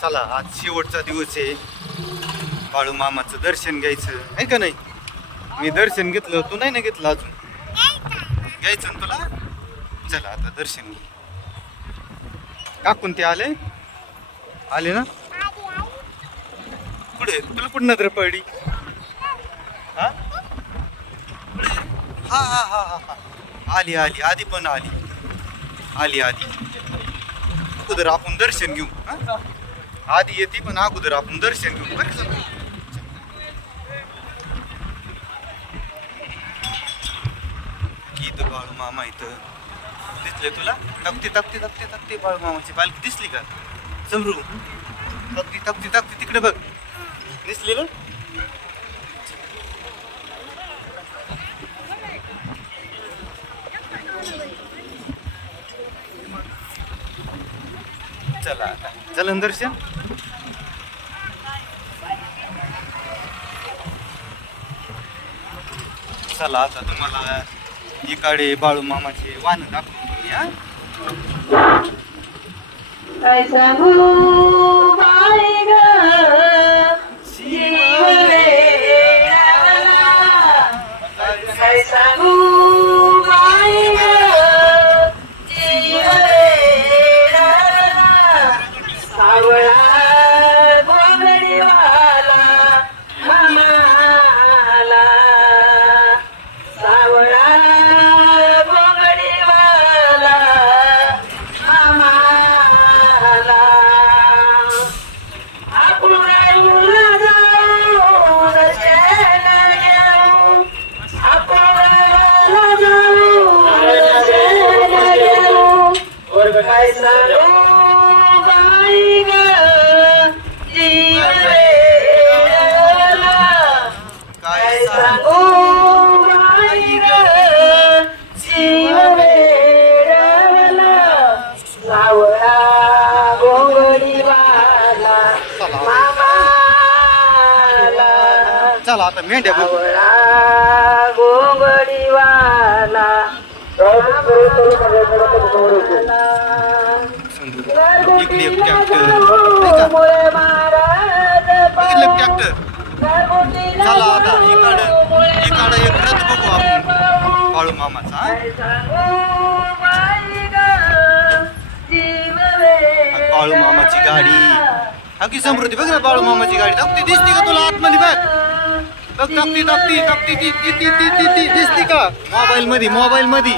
चला आज शेवटचा दिवस आहे. बाळू मामाचं दर्शन घ्यायचं. आहे का नाही? मी दर्शन घेतलं तू नाही ना घेतलं अजून? घ्यायचं ना तुला? चला आता दर्शन घे. काकून ते आले? आले ना? पुढे तुला कुठं नजर पडली? हा? हा हा हा हा आली आली आधी पण आली. आली आली उदर आपण दर्शन घेऊ हा? आधी येते पण अगोदर आपण दर्शन घेऊ. बरं का? गीत बाळू मामा इथं. दिसले तुला? तपते तपते तपते तपते बाळू मामाची पालखी दिसली का? समरू. तपती तपती तपती तिकडे बघ. दिसली ना? चला आता. चलन दर्शन? चला आता तुम्हाला इकडे बाळू मामाचे वान दाखवून या काय सांगू बाई ग जीव रेला. काय सांगू बाई ग जीव वेडला. सावळा गोंगडीवाला मामाला. चला आता मेंढ्या सावळा गोंगडीवाला बघितलं ट्रॅक्टर चला आता इकडं इकडं एक रथ बघू आपण बाळू मामाचा हा? बाळू मामाची गाडी हा की समृद्धी बघ ना बाळू मामाची गाडी तक्ती दिसती का तुला आतमध्ये बघ तक्ती तक्ती तक्ती ती ती ती ती ती ती दिसती का? मोबाईल मध्ये मोबाईल मध्ये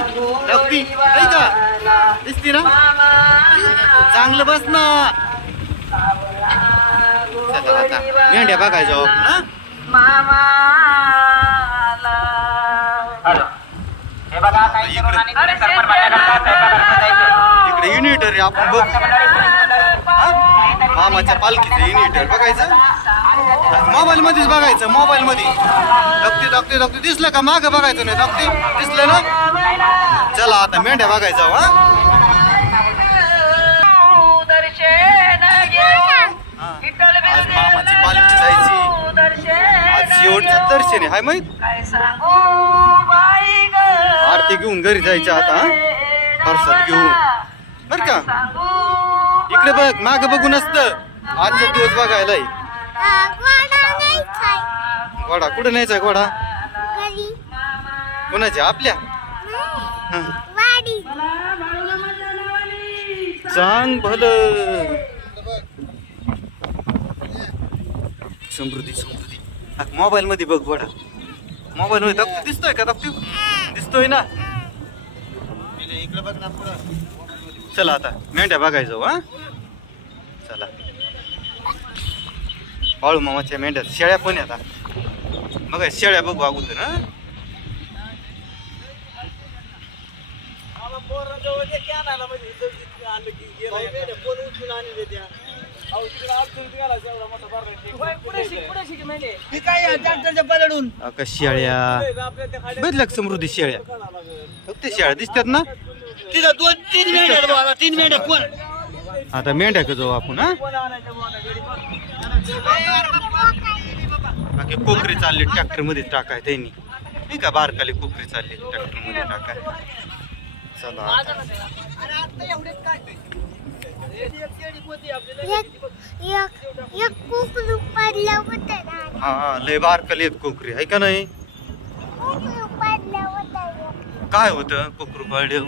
तक्ती आहे का? दिसती ना? चांगलं बस ना. मेंढ्या बघायचो. आपण? मामाला बघा काही तरुणांनी घरी सरपण भरण्याकरता स्वयंपाकघरात जायचं. इकडे युनिटर आपण बघ? मामाच्या पालखीचं युनिटर बघायचं? मोबाईल मध्येच बघायचं मोबाईल मध्ये धकते धकते धकते. दिसलं का? माग बघायचं नाही. धकते. दिसलं ना? चला आता मेंढ्या बघायचं हा. दर्शन हा. शेवटचं आहे हाय माहीत? आरती घेऊन घरी जायचं आता हा? प्रसाद घेऊन. बर का? इकडे बघ माग बघू नसतं आजचा दिवस बघायला. घोडा कुठे न्यायचा घोडा? कोणाच्या आपल्या? हं. चांग भल. समृद्धी समृद्धी. मोबाईल मध्ये बघ घोडा. मोबाईल मध्ये तप्ती दिसतोय का तप्ती दिसतोय ना इकडे बघ ना? चला आता मेंढ्या बघायचो हा? चला. बाळू मामाच्या मेंढ्या शेळ्या पण आता बघा शेळ्या बघू अगोदर हा? का शेळ्या. का समृद्धी शेळ्या? फक्त शेळ्या दिसतात ना. तिथं दोन तीन मेंढ्या तीन मेंढ्या कोण? आता मेंढ्या जाऊ आपण हा? बाकी कोकरी चालली ट्रॅक्टरमध्ये टाकाय त्यांनी. नाही का बारकाली कोकरी चालली ट्रॅक्टरमध्ये टाकाय. चला आता. एक एक एक हा लय कोकरी आहे का नाही? काय होतं कोकरू पाळडेव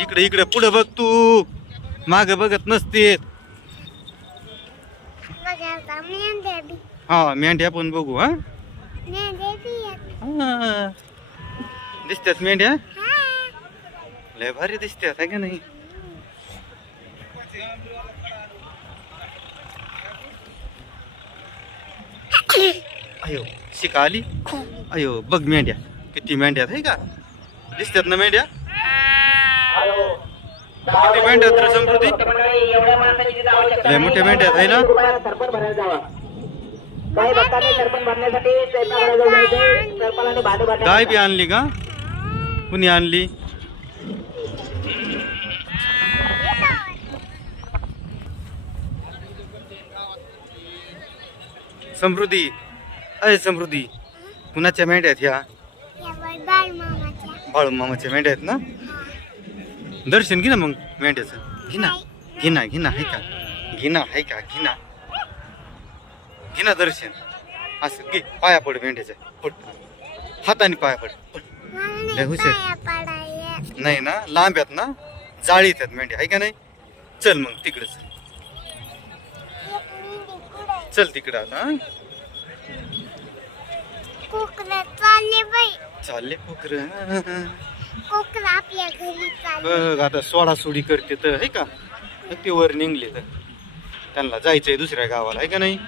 इकडे इकडे पुढे बघ तू. मागे बघत नसते बघायचा मेंढ्या बी हा मेंढ्या पण बघू हा. हा. दिसतात मेंढ्या? हा. लय भारी दिसतात आहे का नाही? अयो शिका आली? अयो बघ मेंढ्या किती मेंढ्यात आहे का? दिसतात ना मेंढ्या? किती मेंढ्यात रे समृद्धी? लय मोठ्या मेंढ्यात आहे ना तुम्हाला सरपण भरायला जावा काही भक्तांनी सरपण भरण्यासाठी स्वयंपाकाला जाऊन जायचंय. सरपणाने भांडे भरण्यासाठी गाय बी आणली का? कुणी आणली? समृद्धी. अय समृद्धी. कुणाच्या मेंढ्यात ह्या? या बाई बाळ मामाच्या बाळू मामाच्या मेंढ्या आहेत ना? दर्शन घे ना मग मेंढ्याचं. घे ना. घे ना घे ना आहे का? घे ना आहे का? घे ना. घे ना दर्शन. असं घे पाया पड मेंढ्याच्या पड. हाताने पाया पड. लय हुशार. नाही ना लांब आहेत ना जाळीत आहेत मेंढ्या आहे का नाही? चल मग मेंढी कुठे चल तिकडं आता हं? चालले बाई. चालले कोकर कोकरा आपल्या घरी चालले. बघ आता सोडा सोडी करते तर आहे का? ते वर निघले तर. त्यांना जायचंय दुसऱ्या गावाला आहे का नाही?